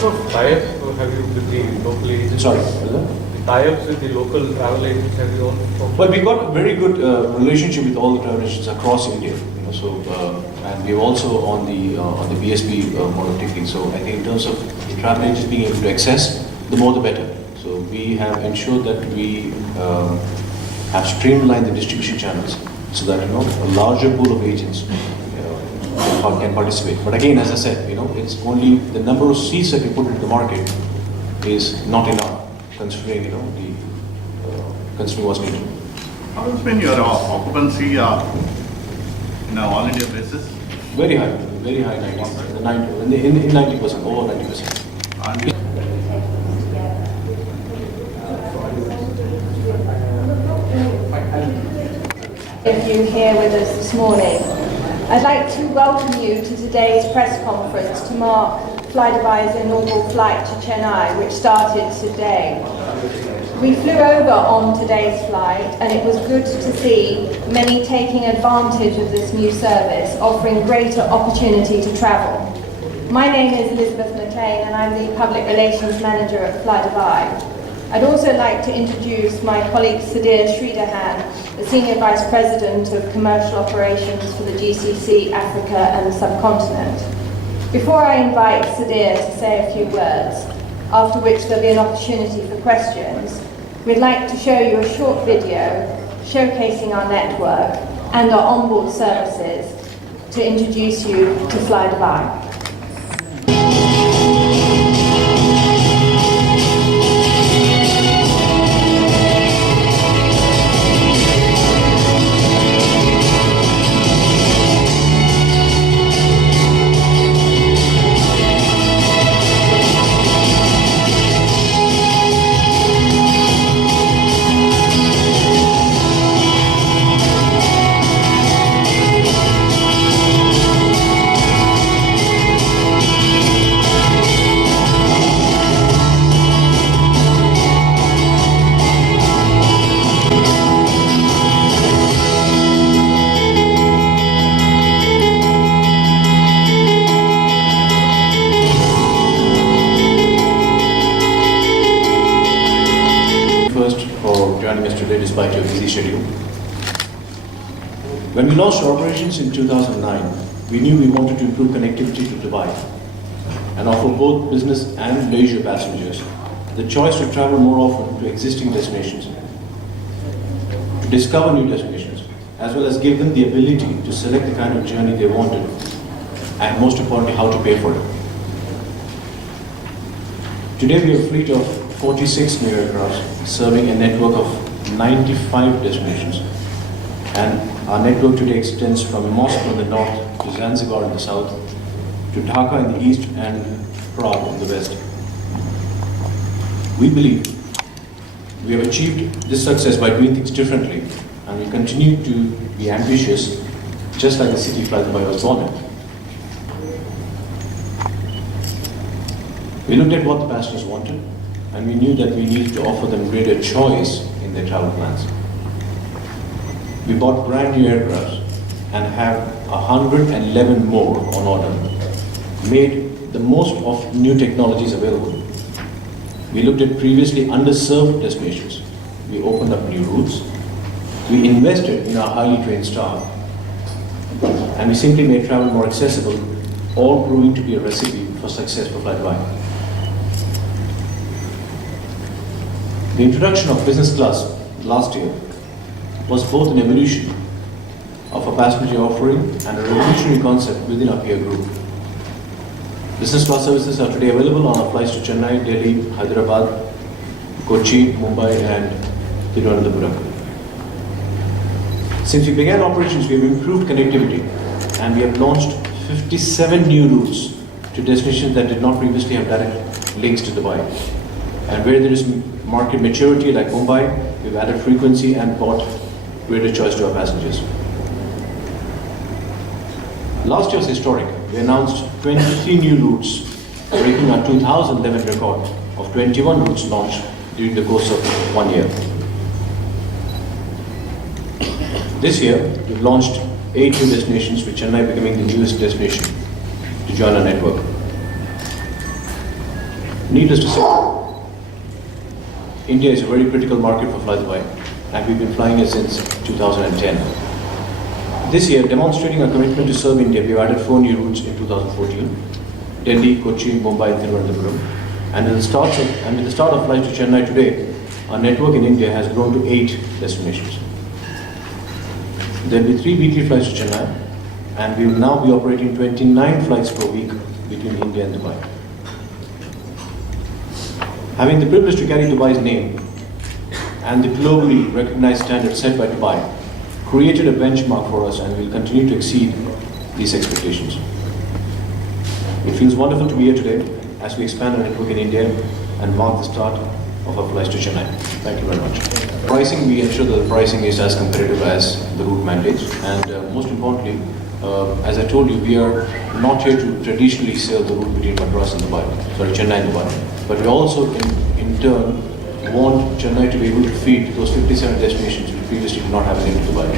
sort of tie-ups have you with the local agents? Sorry, what is that? The tie-ups with the local travel agents have you on? Well, we've got a very good relationship with all the travel agents across India. You know, so and we're also on the BSP model ticketing. So I think in terms of the travel agents being able to access, the more the better. So we have ensured that we have streamlined the distribution channels so that a larger pool of agents can participate. But again, as I said, it's only the number of seats that we put into the market is not enough, considering considering what's needed. How has been your occupancy on an all India basis? Very high, 90%, in 90%, over 90%. And If you're here with us this morning, I'd like to welcome you to today's press conference to mark Flydubai's inaugural flight to Chennai, which started today. We flew over on today's flight, and it was good to see many taking advantage of this new service, offering greater opportunity to travel. My name is Elizabeth McLean, and I'm the Public Relations Manager at Flydubai. I'd also like to introduce my colleague Sadir Sridahan, the Senior Vice President of Commercial Operations for the GCC, Africa and the subcontinent. Before I invite Sadir to say a few words, after which there'll be an opportunity for questions, we'd like to show you a short video showcasing our network and our onboard services to introduce you to Flydubai. Joining us today despite your busy schedule. When we launched our operations in 2009, we knew we wanted to improve connectivity to Dubai and offer both business and leisure passengers the choice to travel more often to existing destinations, to discover new destinations, as well as give them the ability to select the kind of journey they wanted, and most importantly, how to pay for it. Today we have a fleet of 46 new aircraft serving a network of 95 destinations, and our network today extends from Moscow in the north to Zanzibar in the south, to Dhaka in the east and Prague in the west. We believe we have achieved this success by doing things differently, and we continue to be ambitious, just like the city Flydubai was born in. We looked at what the passengers wanted, and we knew that we needed to offer them greater choice in their travel plans. We bought brand new aircraft and have 111 more on order, made the most of new technologies available. We looked at previously underserved destinations. We opened up new routes. We invested in our highly trained staff, and we simply made travel more accessible, all proving to be a recipe for success for Flydubai. The introduction of business class last year was both an evolution of a passenger offering and a revolutionary concept within our peer group. Business class services are today available on our flights to Chennai, Delhi, Hyderabad, Kochi, Mumbai and Thiruvananthapuram. Since we began operations, we have improved connectivity and we have launched 57 new routes to destinations that did not previously have direct links to Dubai. And where there is market maturity like Mumbai, we've added frequency and brought greater choice to our passengers. Last year was historic. We announced 23 new routes, breaking our 2011 record of 21 routes launched during the course of 1 year. This year, we've launched 8 new destinations, with Chennai becoming the newest destination to join our network. Needless to say, India is a very critical market for Flydubai, and we've been flying it since 2010. This year, demonstrating our commitment to serve India, we've added 4 new routes in 2014: Delhi, Kochi, Mumbai, and Thiruvananthapuram. And with the start of flights to Chennai today, our network in India has grown to 8 destinations. There will be 3 weekly flights to Chennai, and we will now be operating 29 flights per week between India and Dubai. Having the privilege to carry Dubai's name and the globally recognized standards set by Dubai created a benchmark for us, and will continue to exceed these expectations. It feels wonderful to be here today as we expand our network in India and mark the start of our flights to Chennai. Thank you very much. Pricing, we ensure that the pricing is as competitive as the route mandates, and most importantly, as I told you, we are not here to traditionally sell the route between Madras and Dubai, Chennai and Dubai, but we also in turn want Chennai to be able to feed those 57 destinations which previously did not have a link to Dubai.